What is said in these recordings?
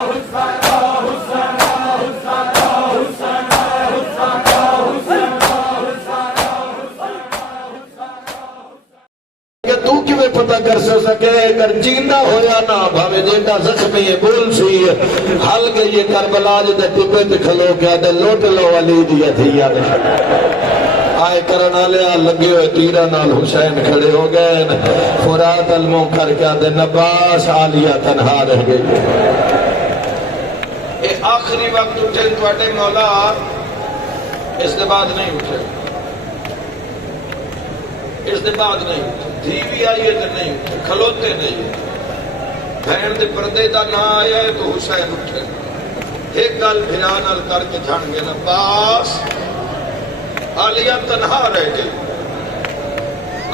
پتہ کر سکے اگر جیندہ ہویا نا بھاوے جیندہ زخمی بول سی حل گئی کربلا جو دے ٹپے تے کھلو گیا دے لوٹ لو علی دیا دھیا دے آئے کرنا لیا لگے ہوئے تیرہ نال حسین کھڑے ہو گئے فرات الموں کر کیا دے نباس عالیہ تنہا رہ گئی اے آخری وقت اٹھے توڑے مولا اس دے بعد نہیں اٹھے اس دے بعد نہیں اٹھے دھی بھی آئیے تو نہیں اٹھے کھلوتے نہیں بہن دے پردے دا نہ آیا ہے تو حسین اٹھے ایک گل بھیانال کر کے جھان گے نباس عالیہ تنہا رہ گئی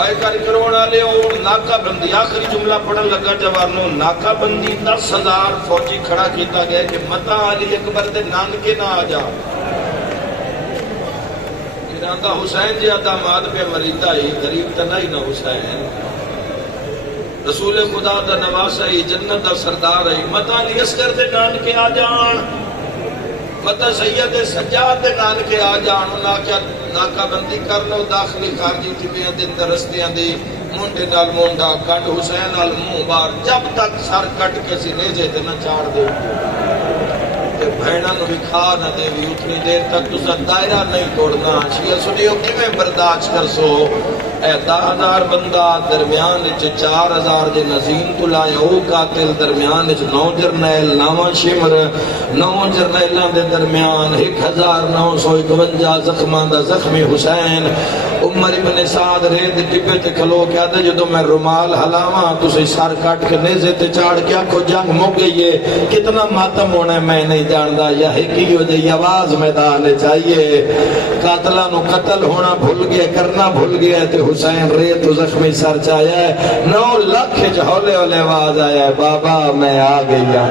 آئے کر کرونا لے اور ناکہ بندی آخری جملہ پڑھن لگا جوانوں ناکہ بندی 10,000 فوجی کھڑا کیتا گیا کہ متا علی اکبر دے نانکے نہ آ جا جانتا حسین جی داماد پہ مریدہ ہی غریب تنہی نہ حسین رسول خدا دا نواسا ہی جنت دا سردار ہے متا علی اصغر دے نانکے آ جان متا سید سجاد دے نانکے آ جان ناکہ بندی کر لو داخلی خارجی تیمیاں دن درستیاں دی منڈے نال مونڈا کٹ حسین نال منہ بار جب تک سر کٹ کے سینے جے نہ چاڑ دے بھیڑا نو بھی کھا نہ دے بھی اتنی دیر تک تو سا دائرہ نہیں توڑنا شیعہ سنیو کی میں برداشت کر سو اے 10,000 بندہ درمیان 4,000 دے نظیم تو لائے او قاتل درمیان 9 جرنیل 9 شمر 9 جرنیلان دے درمیان 1,951 زخمان دا زخمی حسین عمر ابن سعد رید ٹپے تے کھلو کیا دے جدو میں رومال حلاواں تو سے سار کاٹ کے نیزے تے چاڑ کیا کھو جنگ مو گئی ہے کتنا ماتم ہونا ہے میں نہیں جاندہ یا ہکی ہو جائے آواز میدان چاہیے قاتلہ نو قتل ہونا بھول گیا کرنا بھول گیا تے حسین ریت و زخمی سر چاہیا ہے 9 لاکھ جھولے والے آواز آیا ہے بابا میں آ گیا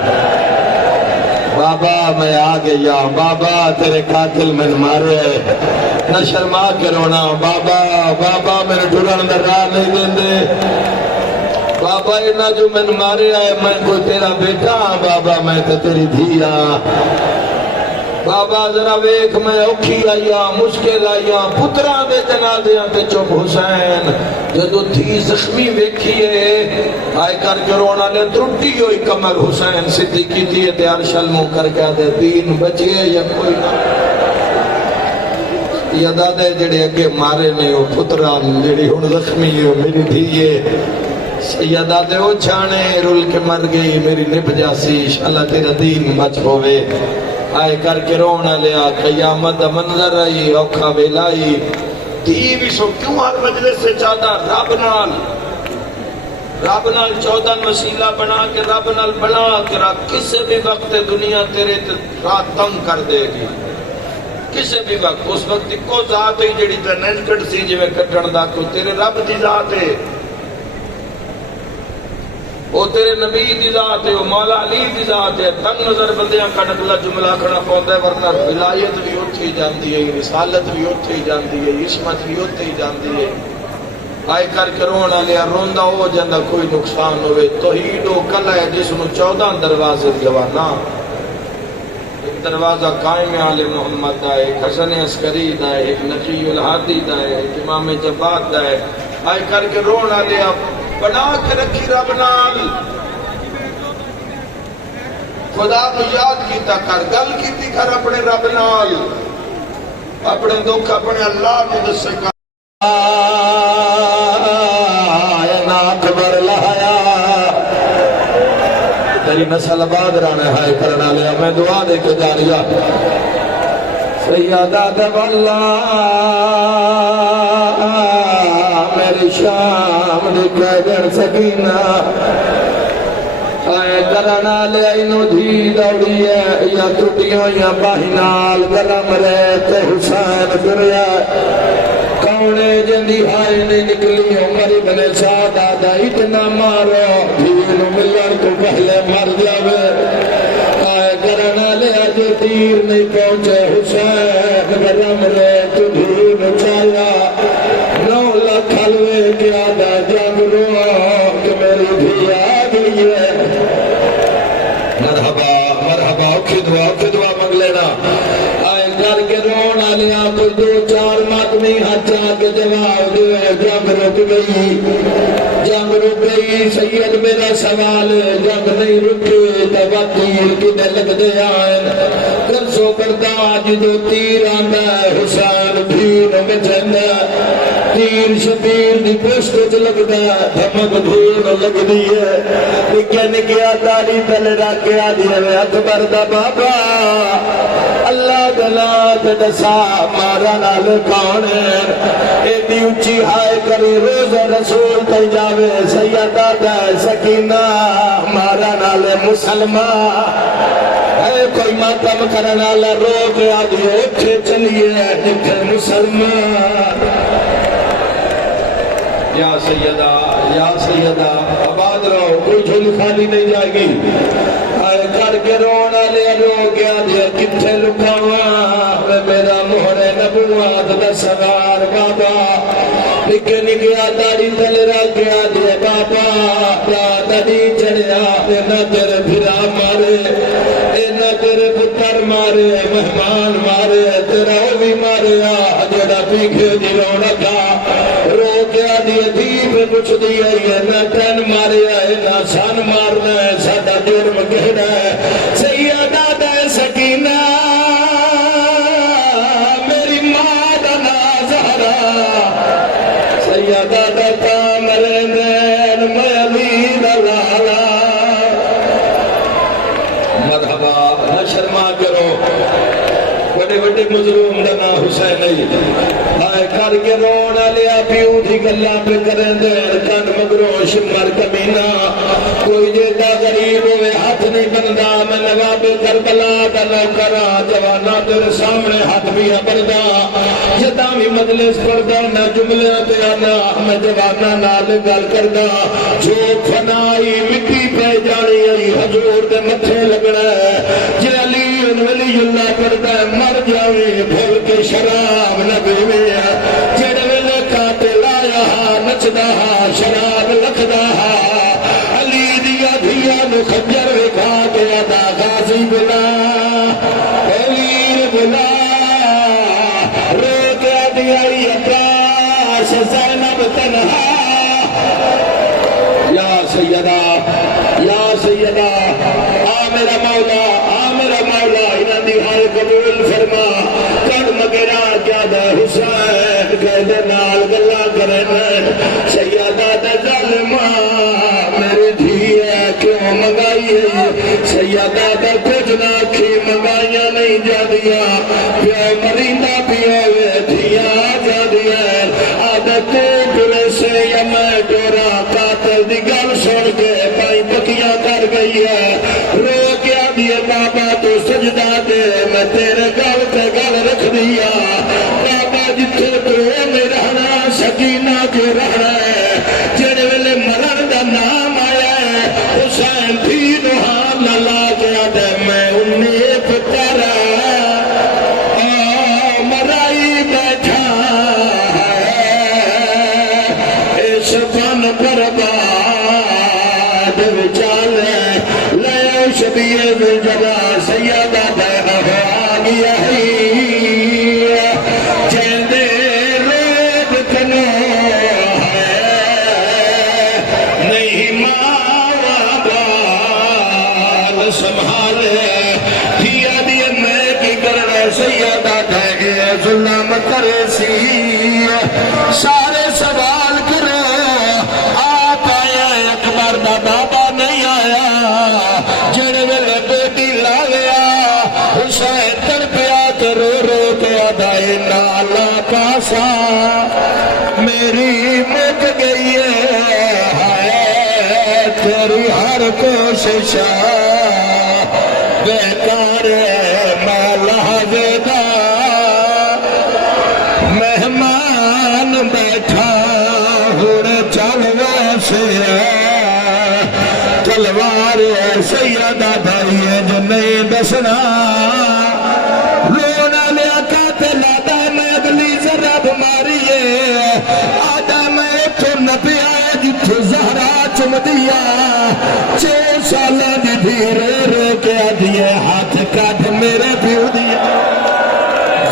بابا میں آ گیا بابا تیرے قاتل میں مارے نہ شرما کے رونا بابا بابا میرے ڈھولن در راہ نہیں دیں دے بابا اینا جو میں مارے آئے میں کوئی تیرا بیٹا بابا میں تو تیری دھیا بابا ذرا ویک میں اوکھی آیا مشکل آیا پتران دے جنازیاں تے چپ حسین جدو تھی زخمی ویکھیے آئے کر کے رونا لے ترٹی ہوئی کمر حسین صدیقی دیئے تے عرشل مو کر کے دے دین بچیے یا کوئی نہ یا دادے جڑے اگے مارے نے وہ پتران جڑی ہون زخمی ہو میری دھیے سیدہ دے او چھانے رول کے مر گئی میری نب جاسی اللہ تیرا دین بچ ہوئے آئے کر کے رونا لیا قیامت منظر آئی اوکھا بیلائی تی بھی سو کیوں ہر مجلس سے چاہتا رب نال 14 وسیلہ بنا کے رب نال بنا کے رب کسے بھی وقت دنیا تیرے رات تنگ کر دے گی کسے بھی وقت اس وقت کو ذات ہی جڑی تے ننکڑ سی جو میں کٹن دا کو تیرے رب دی ذات ہے وہ تیرے نبی دی ذات ہے وہ مولا علی دی ذات ہے تنگ نظر بندیاں کڑک اللہ جملہ کھڑا پہندا ہے ورنہ ولایت بھی اتھی جاندی ہے رسالت بھی اتھی جاندی ہے عصمت بھی اتھی جاندی ہے آئے کر کے رونا لیا روندا ہو جاندہ کوئی نقصان ہوئے توحید و کل ہے جس نو 14 دروازے جوانا ایک دروازہ قائم آل محمد دا ہے ایک حسن عسکری دا ہے ایک نقی الہادی دا ہے ایک امام جباد دا ہے آئے کر کے رونا لیا بنا کے رکھی رب نال خدا کو یاد کیتا کر گل کیتی کر اپنے رب نال اپنے دکھ اپنے اللہ کو دسے کر نا اکبر لایا تیری نسل آباد رانے ہائے کرنا لیا میں دعا دے کے جاریا سیدہ دب اللہ میری شام دکھر سکینہ آئے گرنا لے اینو دھی دوڑی ہے یا ٹوٹیوں یا باہنال گرم رہتے حسین دریا کونے جندی ہائے نہیں نکلی عمر ابن سعد آدھا اتنا مارو دھینو ملن تو پہلے مر جاوے آئے گرنا لے جو تیر نہیں پہنچے حسین گرم رہتے دھینو چایا 9 لاکھ حلوے کیا دا جنگ رو کہ میری بھی آ گئی ہے مرحبا سوال جگ نہیں رکے دوا تیر کدے لگ دے آئین کر سو برداج جو تیر آندا ہے حسین بھین میں جنہ تیر شبیر دی پشت چ لگدا ہے دھمک دھون لگ دی ہے نکے نکیا داری تل رکھ کے آدھی ہے اکبر دا بابا اللہ دلات دسا مارا نال کون ہے ایڈی اچھی ہائے کری روز رسول تے جاوے سیدہ دا سکینہ مارا نال مسلمان اے کوئی ماتم کرنا والا رو کے آدھی اٹھے چلیے جتھے مسلمان یا سیدہ آباد رہو کوئی جھول خالی نہیں جائے گی آئے کر کے رونا لیا رو گیا دیا کتھے لکھاوا میرا مہر نبوات دا سگار بابا نکے نکیا داری تل رکھ گیا دیا بابا رات نہیں چڑھیا نہ تیرے بھرا مارے نہ تیرے پتر مارے مہمان مارے تیرا وہ بھی مارے جڑا پیکھے دی رونا کا رو گیا دیا دیب کچھ دیا ہے نہ تن مارے ہے نہ سان مارنا ہے سادہ جرم گہنا ہے سیدہ دا سکینہ میری ماں دا نازہرا سیدہ دا کامل دین میں علی دا لالا مرحبا نہ شرما کرو بڑے بڑے مظلوم دنا حسین نہیں آئے کر کے رونا لیا پیو تھی گلہ پہ کریں دے کن مگروں شمر کمینہ کوئی جیتا غریب ہوئے ہاتھ نہیں بندہ میں نواب کربلا دا نوکرا جوانا تیرے سامنے ہاتھ بھی بردہ جتا بھی مجلس پردہ نہ جملے تے آنا میں جوانا نال گل کردہ جو فنائی مٹی پہ جانی آئی حضور دے متھے لگنا ہے جے علی ولی اللہ پردہ مر جاوے بھول کے شراب نبی میں جڑ ویلے قاتل آیا نچدا شراب لکھدا علی دیا دھیا نو خنجر وکھا کے ادا غازی بلا امیر بلا رو کے دیا عباس زینب تنہا یا سیدہ آ میرا مولا انہاں دی ہائے قبول فرما کڑ مگرا کیا دا حسین کہدے نال گلا کرن سیدہ دا ظالمہ میری دھی ہے کیوں منگائی ہے سیدہ دا کچھ نہ کھی منگائیاں نہیں جا دیا پیو مرینہ پیو دھیا جا دیا عادت پھر سے یا میں ڈورا قاتل دی گل سن کے پائی پکیاں کر گئی ہے رو کیا دیے بابا تو سجدہ دے میں تیرے گل پہ گل رکھ دیا بابا جتھے تو میں رہنا سکینہ جو رہنا ہے جڑے ویلے مرن دا نام آیا ہے حسین بھی نوحان لا گیا دے میں انہیں پتر مرائی بیٹھا اس فن برباد وچالے لے شبیہ بالجلا سیدہ بہن ہو آگیا ہی جیندے روب کنو ہے نہیں ماں بال سنبھالے دیا دیا میں کی کرنا سیدہ بہن ظلم کرے سی سارے سوال کرو آپ آیا اکبر دا بابا نہیں آیا جڑے ویلے بیٹی لا گیا حسین تڑپیا تو رو رو کے ادائے نالا پاسا میری مک گئی ہے تیری ہر کوشش بیکار میں لحظے دا مہمان بیٹھا ہوڑے چلوے سے تلوار سیدہ بھائی جو نہیں دسنا رونا لیا قاتل آدھا میں اگلی ضرب ماریے آدھا میں تو نبی آئے جتھے زہرا چم دیا 4 سالہ دی دھیرے رو کے آدھیے ہاتھ کاٹ میرے پیو دیا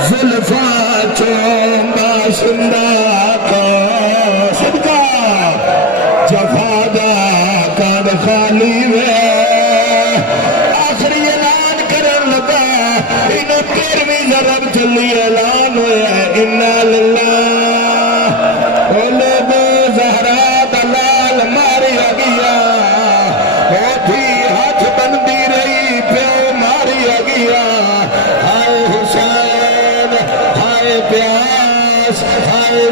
زلفا چومبا سندہ کو صدقہ جفادہ کار خالی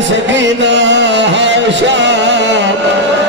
سکینہ ہے شام